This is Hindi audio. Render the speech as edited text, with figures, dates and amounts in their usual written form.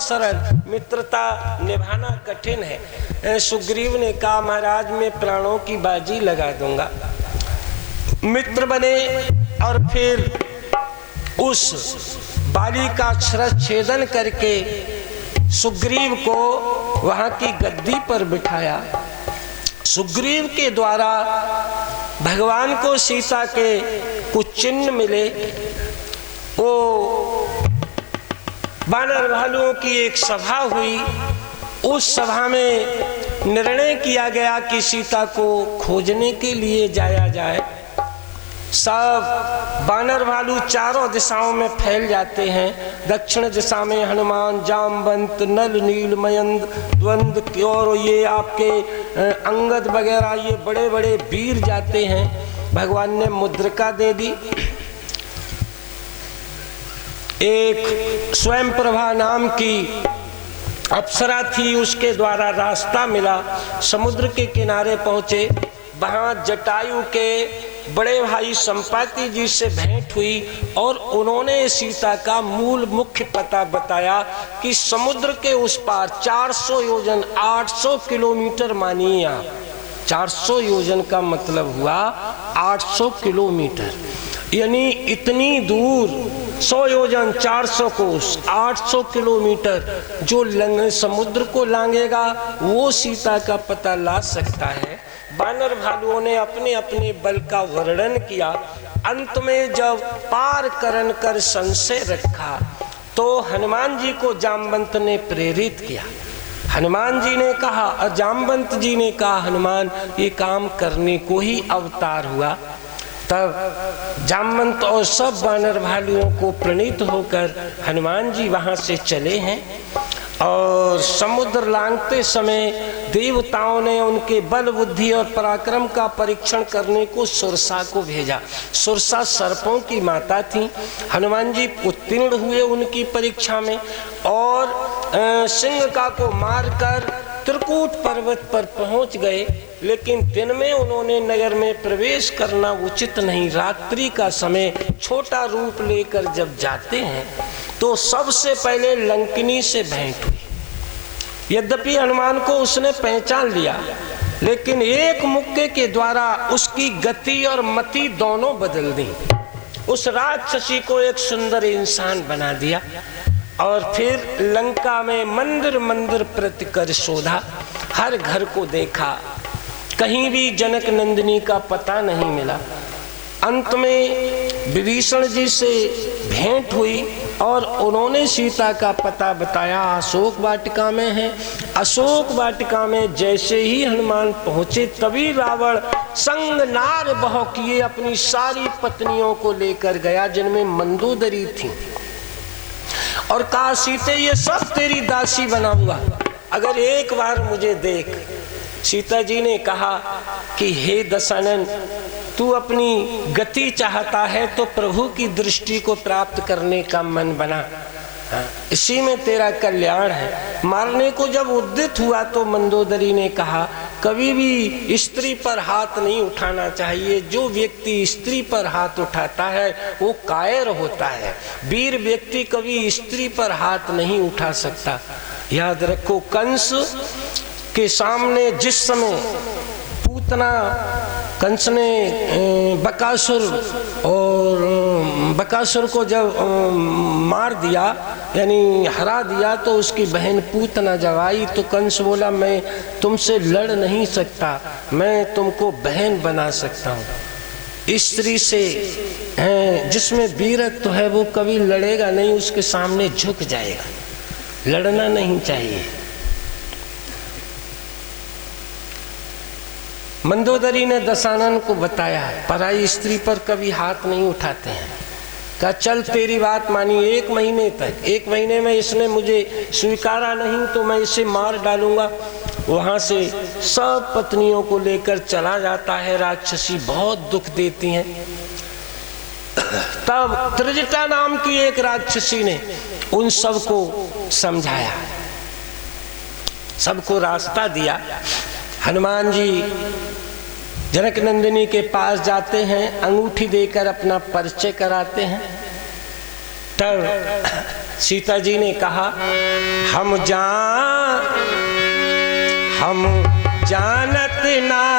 सरल, मित्रता निभाना कठिन है। सुग्रीव ने कहा महाराज मैं प्राणों की बाजी लगा दूंगा। मित्र बने और फिर उस बाली का शिरच्छेदन करके सुग्रीव को वहां की गद्दी पर बिठाया। सुग्रीव के द्वारा भगवान को सीता के कुछ चिन्ह मिले। वो वानर भालुओं की एक सभा हुई। उस सभा में निर्णय किया गया कि सीता को खोजने के लिए जाया जाए। सब वानर भालू चारों दिशाओं में फैल जाते हैं। दक्षिण दिशा में हनुमान, जामवंत, नल, नील, मयंक, द्वंद और ये आपके अंगद वगैरह ये बड़े बड़े वीर जाते हैं। भगवान ने मुद्रिका दे दी। एक स्वयं प्रभा नाम की अप्सरा थी, उसके द्वारा रास्ता मिला। समुद्र के किनारे पहुंचे। वहां जटायु के बड़े भाई संपाति जी से भेंट हुई और उन्होंने सीता का मूल मुख्य पता बताया कि समुद्र के उस पार 400 योजन 800 किलोमीटर मानिए आप। 400 योजन का मतलब हुआ 800 किलोमीटर, यानी इतनी दूर 100 योजन 400 कोस 800 किलोमीटर जो समुद्र को लांघेगा वो सीता का पता ला सकता है। वानर भालुओं ने अपने अपने बल का वर्णन किया। अंत में जब पार करन कर संशय रखा तो हनुमान जी को जामवंत ने प्रेरित किया। हनुमान जी ने कहा, जामवंत जी ने कहा हनुमान ये काम करने को ही अवतार हुआ। तब जामवंत और सब वानर भालुओं को प्रणीत होकर हनुमान जी वहां से चले हैं। और समुद्र लांघते समय देवताओं ने उनके बल बुद्धि और पराक्रम का परीक्षण करने को सुरसा को भेजा। सुरसा सर्पों की माता थी। हनुमान जी उत्तीर्ण हुए उनकी परीक्षा में और सिंहका को मारकर त्रिकूट पर्वत पर पहुंच गए। लेकिन दिन में उन्होंने नगर में प्रवेश करना उचित नहीं। रात्रि का समय छोटा रूप लेकर जब जाते हैं तो सबसे पहले लंकिनी से भेंट हुई। यद्यपि हनुमान को उसने पहचान लिया, लेकिन एक मुक्के के द्वारा उसकी गति और मति दोनों बदल दी। उस राक्षसी को एक सुंदर इंसान बना दिया और फिर लंका में मंदिर मंदिर प्रति कर शोधा। हर घर को देखा, कहीं भी जनक नंदिनी का पता नहीं मिला। अंत में विभीषण जी से भेंट हुई और उन्होंने सीता का पता बताया। अशोक वाटिका में है। अशोक वाटिका में जैसे ही हनुमान पहुंचे तभी रावण संग नार बह किए अपनी सारी पत्नियों को लेकर गया, जिनमें मंदोदरी थी, और कहा सीते ये सब तेरी दासी बनाऊंगा अगर एक बार मुझे देख। सीता जी ने कहा कि हे दशानन, तू अपनी गति चाहता है तो प्रभु की दृष्टि को प्राप्त करने का मन बना, इसी में तेरा कल्याण है। मारने को जब उद्यत हुआ तो मंदोदरी ने कहा कभी भी स्त्री पर हाथ नहीं उठाना चाहिए। जो व्यक्ति स्त्री पर हाथ उठाता है वो कायर होता है। वीर व्यक्ति कभी स्त्री पर हाथ नहीं उठा सकता। याद रखो, कंस के सामने जिस समय पूतना कंस ने बकासुर को जब मार दिया यानी हरा दिया तो उसकी बहन पूतना जब आई तो कंस बोला मैं तुमसे लड़ नहीं सकता, मैं तुमको बहन बना सकता हूँ। स्त्री से जिसमें वीरत्व है वो कभी लड़ेगा नहीं, उसके सामने झुक जाएगा। लड़ना नहीं चाहिए। मंदोदरी ने दशानन को बताया पराई स्त्री पर कभी हाथ नहीं उठाते हैं। कहा चल तेरी बात मानी। 1 महीने तक, 1 महीने में इसने मुझे स्वीकारा नहीं तो मैं इसे मार डालूंगा। वहां से सब पत्नियों को लेकर चला जाता है। राक्षसी बहुत दुख देती हैं। तब त्रिजटा नाम की एक राक्षसी ने उन सबको समझाया, सबको रास्ता दिया। हनुमान जी जनक नंदिनी के पास जाते हैं, अंगूठी देकर अपना परिचय कराते हैं। तब सीता जी ने कहा हम जानत ना